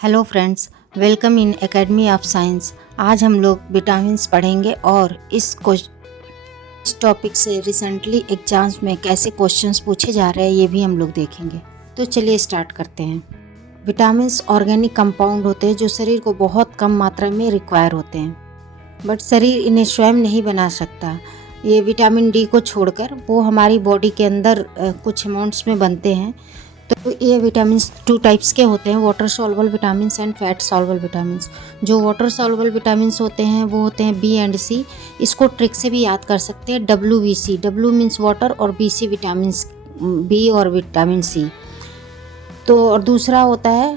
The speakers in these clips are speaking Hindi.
Hello friends, welcome in academy of science. आज हम लोग विटामिन्स पढ़ेंगे और इस टॉपिक से रिसेंटली एग्जाम्स में कैसे क्वेश्चंस पूछे जा रहे हैं ये भी हम लोग देखेंगे। तो चलिए स्टार्ट करते हैं। विटामिन्स ऑर्गेनिक कंपाउंड होते हैं जो शरीर को बहुत कम मात्रा में रिक्वायर होते हैं, बट शरीर इन्हें स्वयं नहीं बना सकता। ये विटामिन डी को छोड़कर वो हमारी बॉडी के अंदर कुछ अमाउंट्स में बनते हैं। तो ये विटामिन्स टू टाइप्स के होते हैं, water soluble vitamins and fat soluble vitamins. जो वाटर सॉल्युबल विटामिन्स होते हैं वो होते हैं बी एंड सी। इसको ट्रिक से भी याद कर सकते हैं, WBC। डब्ल्यू मीन्स वाटर और BC विटामिन्स, बी और विटामिन सी। तो और दूसरा होता है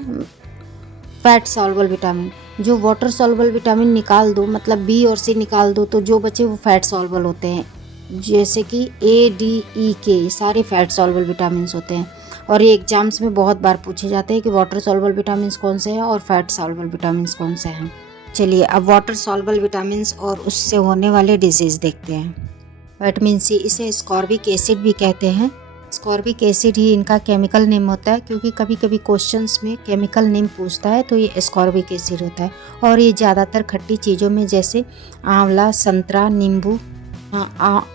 फैट सॉल्युबल विटामिन। जो वाटर सॉल्युबल विटामिन निकाल दो, मतलब बी और सी निकाल दो, तो जो बचे वो फैट सॉल्युबल होते हैं, जैसे कि ADEK सारे फैट सॉल्युबल विटामिन्स होते हैं। और ये एग्जाम्स में बहुत बार पूछे जाते हैं कि वाटर सॉल्युबल विटामिन्स कौन से हैं और फैट सॉल्युबल विटामिन्स कौन से हैं। चलिए अब वाटर सॉल्युबल विटामिन्स और उससे होने वाले डिजीज़ देखते हैं। विटामिन सी, इसे स्कॉर्बिक एसिड भी कहते हैं। स्कॉर्बिक एसिड ही इनका केमिकल नेम होता है, क्योंकि कभी कभी क्वेश्चंस में केमिकल नेम पूछता है तो ये स्कॉर्बिक एसिड होता है। और ये ज़्यादातर खट्टी चीज़ों में जैसे आंवला, संतरा, नींबू,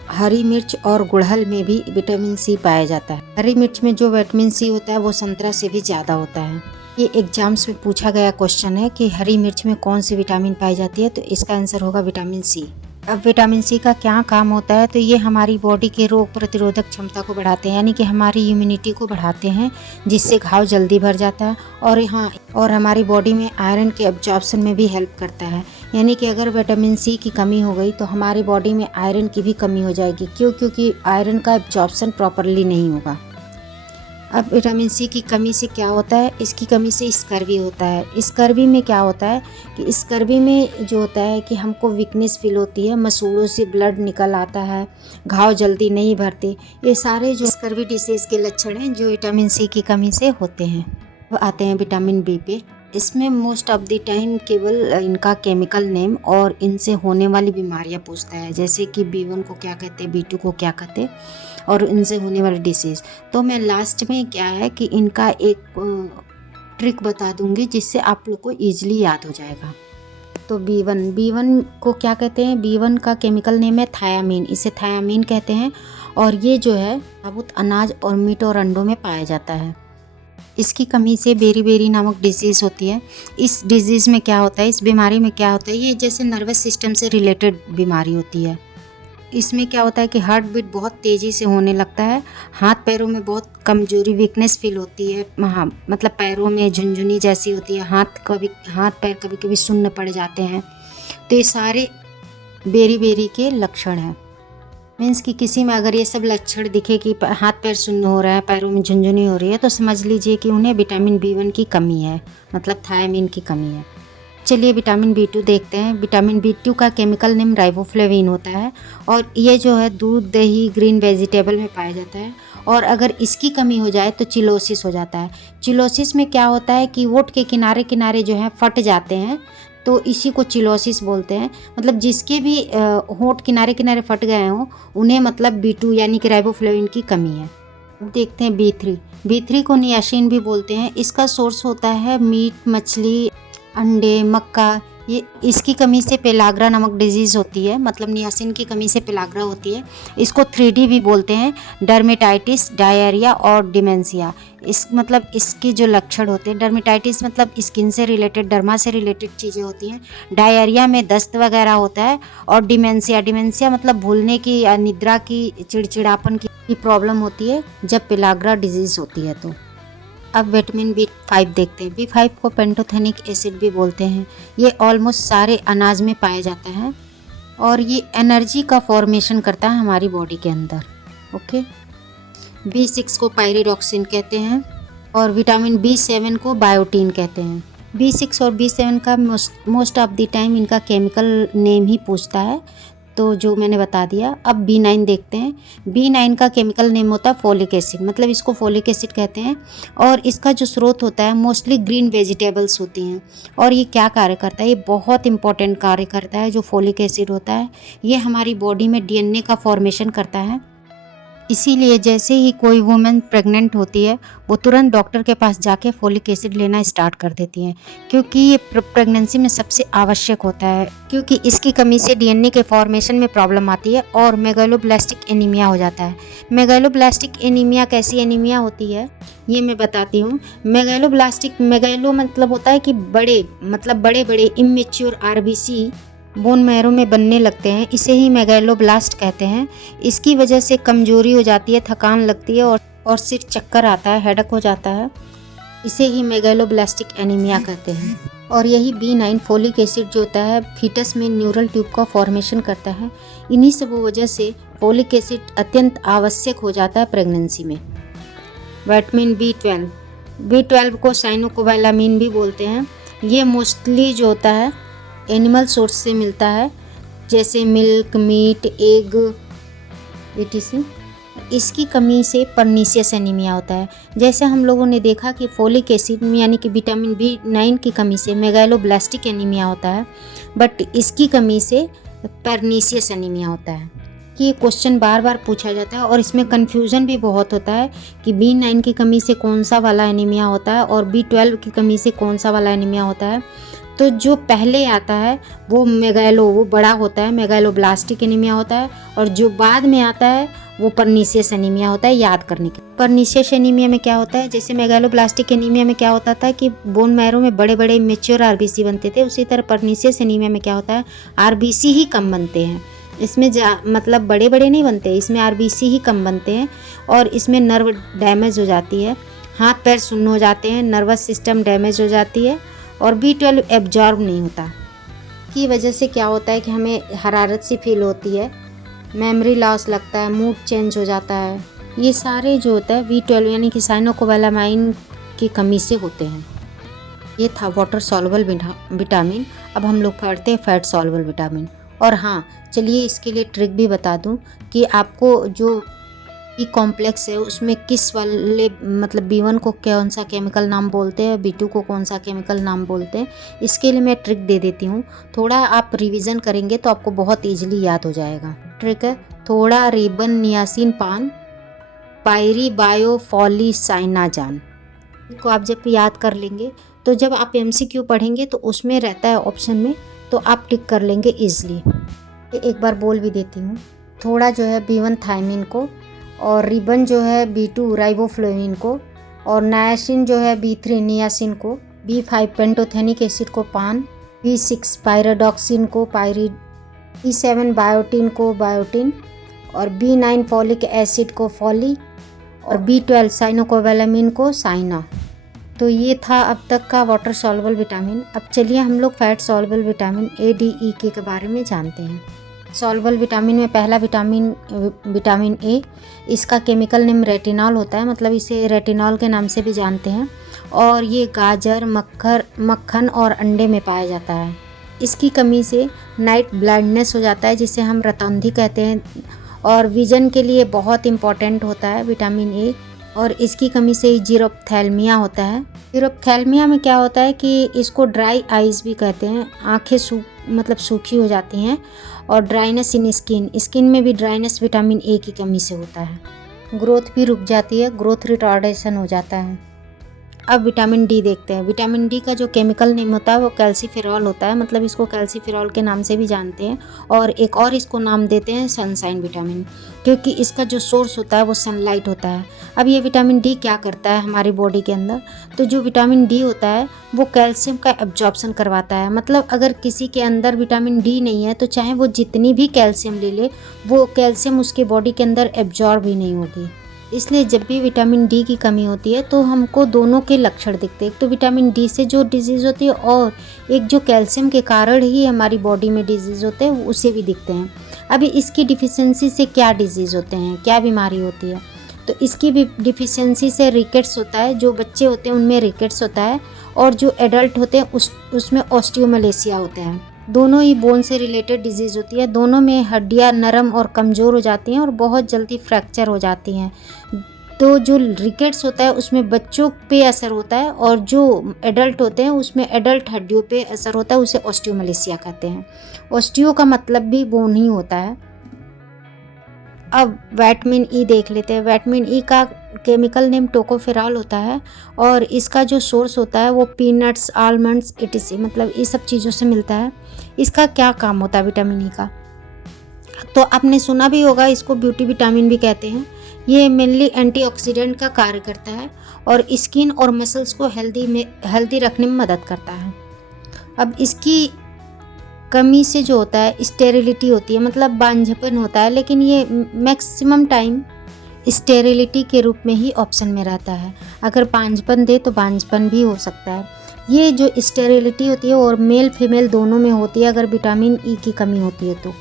हरी मिर्च और गुड़हल में भी विटामिन सी पाया जाता है। हरी मिर्च में जो विटामिन सी होता है वो संतरा से भी ज़्यादा होता है। ये एग्जाम्स में पूछा गया क्वेश्चन है कि हरी मिर्च में कौन सी विटामिन पाई जाती है, तो इसका आंसर होगा विटामिन सी। अब विटामिन सी का क्या काम होता है, तो ये हमारी बॉडी के रोग प्रतिरोधक क्षमता को बढ़ाते हैं, यानी कि हमारी इम्यूनिटी को बढ़ाते हैं, जिससे घाव जल्दी भर जाता है। और हमारी बॉडी में आयरन के एब्जॉर्प्शन में भी हेल्प करता है। यानी कि अगर विटामिन सी की कमी हो गई तो हमारी बॉडी में आयरन की भी कमी हो जाएगी। क्योंकि आयरन का एब्जॉर्प्शन प्रॉपरली नहीं होगा। अब विटामिन सी की कमी से क्या होता है, इसकी कमी से स्कर्वी होता है। स्कर्वी में क्या होता है कि स्कर्वी में जो होता है कि हमको वीकनेस फील होती है, मसूड़ों से ब्लड निकल आता है, घाव जल्दी नहीं भरते। ये सारे जो स्कर्वी डिसीज़ के लक्षण हैं जो विटामिन सी की कमी से होते हैं। अब आते हैं विटामिन बी पे। इसमें मोस्ट ऑफ द टाइम केवल इनका केमिकल नेम और इनसे होने वाली बीमारियां पूछता है, जैसे कि B1 को क्या कहते हैं, B2 को क्या कहते हैं और इनसे होने वाली डिसीज़। तो मैं लास्ट में क्या है कि इनका एक ट्रिक बता दूंगी जिससे आप लोग को ईजिली याद हो जाएगा। तो B1 को क्या कहते हैं, B1 का केमिकल नेम है थायामीन, इसे थायामीन कहते हैं। और ये जो है साबुत अनाज और मीट और अंडों में पाया जाता है। इसकी कमी से बेरी नामक डिजीज़ होती है। इस डिजीज़ में क्या होता है, इस बीमारी में क्या होता है, ये जैसे नर्वस सिस्टम से रिलेटेड बीमारी होती है। इसमें क्या होता है कि हार्ट बीट बहुत तेज़ी से होने लगता है, हाथ पैरों में बहुत कमजोरी, वीकनेस फील होती है। हाँ, मतलब पैरों में झुनझुनी जैसी होती है, हाथ पैर कभी कभी सुन्न पड़ जाते हैं। तो ये सारे बेरी के लक्षण हैं। मीन्स कि किसी में अगर ये सब लक्षण दिखे कि हाथ पैर सुन्न हो रहा है, पैरों में झुनझुनी हो रही है, तो समझ लीजिए कि उन्हें विटामिन B1 की कमी है, मतलब थायामीन की कमी है। चलिए विटामिन B2 देखते हैं। विटामिन B2 का केमिकल नेम राइबोफ्लेविन होता है और ये जो है दूध, दही, ग्रीन वेजिटेबल में पाया जाता है। और अगर इसकी कमी हो जाए तो चिलोसिस हो जाता है। चिलोसिस में क्या होता है कि होंठ के किनारे किनारे जो है फट जाते हैं, तो इसी को चिलोसिस बोलते हैं। मतलब जिसके भी होंठ किनारे किनारे फट गए हों उन्हें मतलब B2 यानी कि राइबोफ्लेविन की कमी है। अब देखते हैं B3 को नियासिन भी बोलते हैं। इसका सोर्स होता है मीट, मछली, अंडे, मक्का। ये इसकी कमी से पेलाग्रा नामक डिजीज़ होती है, मतलब नियासिन की कमी से पेलाग्रा होती है। इसको 3D भी बोलते हैं, डर्मेटाइटिस, डायरिया और डिमेंशिया। मतलब इसके जो लक्षण होते हैं, डर्मेटाइटिस मतलब स्किन से रिलेटेड, डर्मा से रिलेटेड चीज़ें होती हैं। डायरिया में दस्त वगैरह होता है। और डिमेंशिया मतलब भूलने की या निद्रा की, चिड़चिड़ापन की प्रॉब्लम होती है जब पेलाग्रा डिजीज़ होती है। तो अब विटामिन B5 देखते हैं। B5 को पेंटोथेनिक एसिड भी बोलते हैं। ये ऑलमोस्ट सारे अनाज में पाया जाता है और ये एनर्जी का फॉर्मेशन करता है हमारी बॉडी के अंदर। ओके। B6 को पायरिडॉक्सिन कहते हैं और विटामिन B7 को बायोटीन कहते हैं। B6 और B7 का मोस्ट ऑफ द टाइम इनका केमिकल नेम ही पूछता है, तो जो मैंने बता दिया। अब B9 देखते हैं। B9 का केमिकल नेम होता है फोलिक एसिड, मतलब इसको फोलिक एसिड कहते हैं। और इसका जो स्रोत होता है मोस्टली ग्रीन वेजिटेबल्स होती हैं। और ये क्या कार्य करता है, ये बहुत इंपॉर्टेंट कार्य करता है। जो फोलिक एसिड होता है ये हमारी बॉडी में DNA का फॉर्मेशन करता है। इसीलिए जैसे ही कोई वुमेन प्रेग्नेंट होती है वो तुरंत डॉक्टर के पास जाके फोलिक एसिड लेना स्टार्ट कर देती हैं, क्योंकि ये प्रेगनेंसी में सबसे आवश्यक होता है, क्योंकि इसकी कमी से डीएनए के फॉर्मेशन में प्रॉब्लम आती है और मेगालोब्लास्टिक एनीमिया हो जाता है। मेगालोब्लास्टिक एनीमिया कैसी एनीमिया होती है ये मैं बताती हूँ। मेगालो मतलब होता है कि बड़े बड़े इमेच्योर आरबीसी बोन मैरो में बनने लगते हैं, इसे ही मेगालोब्लास्ट कहते हैं। इसकी वजह से कमजोरी हो जाती है, थकान लगती है और सिर चक्कर आता है, हेडक हो जाता है। इसे ही मेगालोब्लास्टिक एनीमिया कहते हैं। और यही B9 फोलिक एसिड जो होता है फीटस में न्यूरल ट्यूब का फॉर्मेशन करता है। इन्हीं सब वजह से फोलिक एसिड अत्यंत आवश्यक हो जाता है प्रेगनेंसी में। विटामिन B12 को साइनोकोबालामिन भी बोलते हैं। ये मोस्टली जो होता है एनिमल सोर्स से मिलता है, जैसे मिल्क, मीट, एग etc। इसकी कमी से परनीसियस एनीमिया होता है। जैसे हम लोगों ने देखा कि फोलिक एसिड यानी कि विटामिन B9 की कमी से मेगालोब्लास्टिक एनीमिया होता है, बट इसकी कमी से परनीसियस एनीमिया होता है। कि ये क्वेश्चन बार बार पूछा जाता है और इसमें कन्फ्यूज़न भी बहुत होता है कि B9 की कमी से कौन सा वाला एनीमिया होता है और B12 की कमी से कौन सा वाला एनीमिया होता है। तो जो पहले आता है वो बड़ा होता है, मेगालोब्लास्टिक एनीमिया होता है, और जो बाद में आता है वो परनीसियस एनीमिया होता है। याद करने के परनीसियस एनीमिया में क्या होता है, जैसे मेगालोब्लास्टिक एनीमिया में क्या होता था कि बोन मैरो में बड़े बड़े मेच्योर आरबीसी बनते थे, उसी तरह परनीसियस एनीमिया में क्या होता है आरबीसी ही कम बनते हैं। इसमें मतलब बड़े बड़े नहीं बनते, इसमें आरबीसी ही कम बनते हैं और इसमें नर्व डैमेज हो जाती है, हाथ पैर सुन्न हो जाते हैं, नर्वस सिस्टम डैमेज हो जाती है और B12 एब्जॉर्ब नहीं होता। की वजह से क्या होता है कि हमें हरारत सी फील होती है, मेमोरी लॉस लगता है, मूड चेंज हो जाता है। ये सारे जो होता है B12 यानी कि साइनोकोबालामाइन की कमी से होते हैं। ये था वाटर सॉल्युबल विटामिन। अब हम लोग पढ़ते हैं फैट सॉल्युबल विटामिन। और हाँ, चलिए इसके लिए ट्रिक भी बता दूं कि आपको जो बी कॉम्प्लेक्स है उसमें किस वाले मतलब B1 को कौन सा केमिकल नाम बोलते हैं, B2 को कौन सा केमिकल नाम बोलते हैं, इसके लिए मैं ट्रिक दे देती हूँ। थोड़ा आप रिवीजन करेंगे तो आपको बहुत ईजिली याद हो जाएगा। ट्रिक है थोड़ा रिबन नियासिन पान पायरी बायोफॉलीसाइनाजान को आप जब याद कर लेंगे तो जब आप MCQ पढ़ेंगे तो उसमें रहता है ऑप्शन में, तो आप टिक कर लेंगे ईजिली। एक बार बोल भी देती हूँ। थोड़ा जो है B1 थायमिन को, और रिबन जो है B2 राइबोफ्लोविन को, और नायासिन जो है B3 नियासिन को, B5 पेंटोथेनिक एसिड को पान, B6 पायरोडॉक्सिन को पायरिड, B7 बायोटिन को बायोटिन, और B9 फॉलिक एसिड को फॉली, और B12 साइनोकोबालामिन को साइना। तो ये था अब तक का वाटर सॉल्युबल विटामिन। अब चलिए हम लोग फैट सॉल्युबल विटामिन ADE के बारे में जानते हैं। सॉल्युबल विटामिन में पहला विटामिन A, इसका केमिकल नेम रेटिनॉल होता है, मतलब इसे रेटिनॉल के नाम से भी जानते हैं, और ये गाजर, मक्खन और अंडे में पाया जाता है। इसकी कमी से नाइट ब्लाइंडनेस हो जाता है, जिसे हम रतौंधी कहते हैं, और विजन के लिए बहुत इम्पॉर्टेंट होता है विटामिन A। और इसकी कमी से जीरोप्थैल्मिया होता है। जीरोप्थैल्मिया में क्या होता है कि इसको ड्राई आइज़ भी कहते हैं, आँखें सूखी हो जाती हैं, और ड्राइनेस इन स्किन में भी ड्राइनेस विटामिन A की कमी से होता है। ग्रोथ भी रुक जाती है, ग्रोथ रिटार्डेशन हो जाता है। अब विटामिन D देखते हैं। विटामिन D का जो केमिकल नेम होता है वो कैल्सीफेरॉल होता है, मतलब इसको कैल्सीफेरॉल के नाम से भी जानते हैं, और एक और इसको नाम देते हैं सनशाइन विटामिन, क्योंकि इसका जो सोर्स होता है वो सनलाइट होता है। अब ये विटामिन D क्या करता है हमारी बॉडी के अंदर, तो जो विटामिन D होता है वो कैल्शियम का एब्जॉर्प्शन करवाता है। मतलब अगर किसी के अंदर विटामिन D नहीं है तो चाहे वो जितनी भी कैल्शियम ले ले, वो कैल्शियम उसके बॉडी के अंदर एब्जॉर्ब ही नहीं होगी। इसलिए जब भी विटामिन D की कमी होती है तो हमको दोनों के लक्षण दिखते हैं, एक तो विटामिन D से जो डिजीज़ होती है, और एक जो कैल्शियम के कारण ही हमारी बॉडी में डिजीज़ होते हैं उसे भी दिखते हैं। अभी इसकी डिफिशियंसी से क्या डिजीज़ होते हैं, क्या बीमारी होती है, तो इसकी भी डिफिशियंसी से रिकेट्स होता है। जो बच्चे होते हैं उनमें रिकेट्स होता है, और जो एडल्ट होते हैं उसमें ऑस्टियोमलेशिया होता है। दोनों ही बोन से रिलेटेड डिजीज़ होती है। दोनों में हड्डियां नरम और कमज़ोर हो जाती हैं और बहुत जल्दी फ्रैक्चर हो जाती हैं। तो जो रिकेट्स होता है उसमें बच्चों पे असर होता है, और जो एडल्ट होते हैं उसमें एडल्ट हड्डियों पे असर होता है, उसे ऑस्टियोमलेशिया कहते हैं। ऑस्टियो का मतलब भी बोन ही होता है। अब विटामिन ई देख लेते हैं। विटामिन ई का केमिकल नेम टोकोफेरॉल होता है और इसका जो सोर्स होता है वो पीनट्स, आलमंड्स etc, मतलब ये सब चीज़ों से मिलता है। इसका क्या काम होता है विटामिन ई का? तो आपने सुना भी होगा, इसको ब्यूटी विटामिन भी कहते हैं। ये मेनली एंटीऑक्सीडेंट का कार्य करता है और स्किन और मसल्स को हेल्दी रखने में मदद करता है। अब इसकी कमी से जो होता है स्टेरिलिटी होती है, मतलब बांझपन होता है, लेकिन ये मैक्सिमम टाइम स्टेरिलिटी के रूप में ही ऑप्शन में रहता है। अगर बांझपन दे तो बांझपन भी हो सकता है। ये जो स्टेरिलिटी होती है और मेल फीमेल दोनों में होती है अगर विटामिन ई की कमी होती है तो।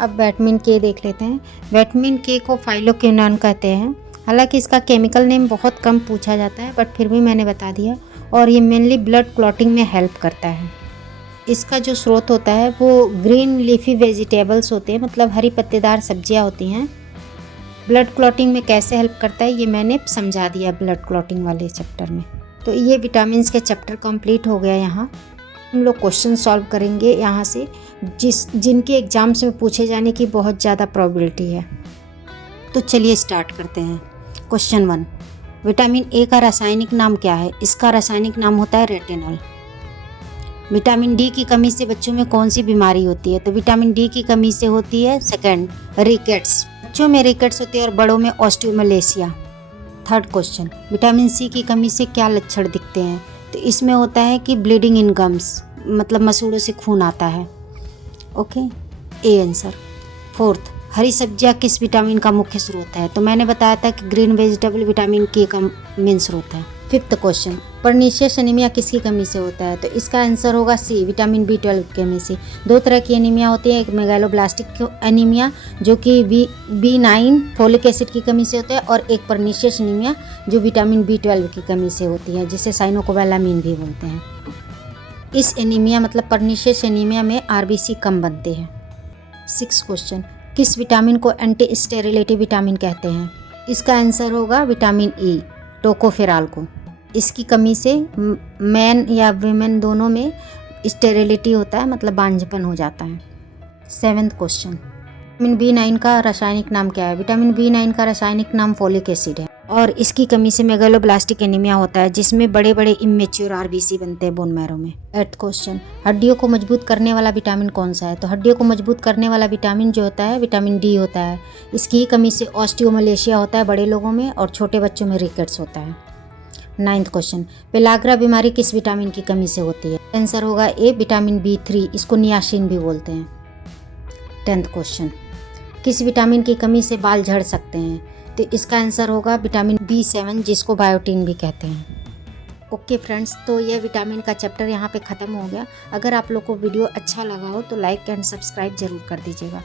अब विटामिन के देख लेते हैं। विटामिन के को फाइलोक्विनोन कहते हैं। हालांकि इसका केमिकल नेम बहुत कम पूछा जाता है, बट फिर भी मैंने बता दिया। और ये मेनली ब्लड क्लॉटिंग में हेल्प करता है। इसका जो स्रोत होता है वो ग्रीन लीफी वेजिटेबल्स होते हैं, मतलब हरी पत्तेदार सब्जियां होती हैं। ब्लड क्लॉटिंग में कैसे हेल्प करता है ये मैंने समझा दिया ब्लड क्लॉटिंग वाले चैप्टर में। तो ये विटामिन्स के चैप्टर कंप्लीट हो गया। यहाँ हम लोग क्वेश्चन सॉल्व करेंगे यहाँ से, जिनके एग्जाम्स में पूछे जाने की बहुत ज़्यादा प्रोबेबिलिटी है। तो चलिए स्टार्ट करते हैं। क्वेश्चन 1, विटामिन ए का रासायनिक नाम क्या है? इसका रासायनिक नाम होता है रेटिनॉल। विटामिन डी की कमी से बच्चों में कौन सी बीमारी होती है? तो विटामिन डी की कमी से होती है सेकंड, रिकेट्स। बच्चों में रिकेट्स होती है और बड़ों में osteomalacia. Third question, vitamin C की कमी से क्या लक्षण दिखते हैं? तो इसमें होता है कि ब्लीडिंग इन गम्स, मतलब मसूड़ों से खून आता है। Okay, A answer. फोर्थ, हरी सब्जियां किस विटामिन का मुख्य स्रोत है? तो मैंने बताया था कि ग्रीन वेजिटेबल विटामिन के का मेन स्रोत है। फिफ्थ क्वेश्चन, पर्नीशियस एनीमिया किसकी कमी से होता है? तो इसका आंसर होगा सी, विटामिन B12 की कमी से। दो तरह की एनीमिया होती है, एक मेगालोब्लास्टिक एनीमिया जो कि B9 फोलिक एसिड की कमी से होता है, और एक पर्नीशियस एनीमिया जो विटामिन B12 की कमी से होती है, जिसे साइनोकोबालामिन भी बोलते हैं। इस एनीमिया मतलब पर्नीशियस एनीमिया में RBC कम बनते हैं। सिक्स क्वेश्चन, किस विटामिन को एंटी स्टेरिलिटी विटामिन कहते हैं? इसका आंसर होगा विटामिन ई, टोकोफेरॉल को। इसकी कमी से मैन या वीमेन दोनों में स्टेरिलिटी होता है, मतलब बांझपन हो जाता है। सेवेंथ क्वेश्चन, विटामिन B9 का रासायनिक नाम क्या है? विटामिन B9 का रासायनिक नाम फोलिक एसिड है और इसकी कमी से मेगालोब्लास्टिक एनीमिया होता है, जिसमें बड़े बड़े इमेच्योर RBC बनते हैं बोन मैरो में। एट्थ क्वेश्चन, हड्डियों को मजबूत करने वाला विटामिन कौन सा है? तो हड्डियों को मजबूत करने वाला विटामिन जो होता है विटामिन डी होता है। इसकी कमी से ऑस्टियोमलेशिया होता है बड़े लोगों में और छोटे बच्चों में रिकेट्स होता है। नाइन्थ क्वेश्चन, पेलाग्रा बीमारी किस विटामिन की कमी से होती है? आंसर होगा ए, विटामिन B3, इसको नियासिन भी बोलते हैं। 10th क्वेश्चन, किस विटामिन की कमी से बाल झड़ सकते हैं? तो इसका आंसर होगा विटामिन B7, जिसको बायोटिन भी कहते हैं। ओके फ्रेंड्स, तो यह विटामिन का चैप्टर यहाँ पे ख़त्म हो गया। अगर आप लोग को वीडियो अच्छा लगा हो तो लाइक एंड सब्सक्राइब ज़रूर कर दीजिएगा।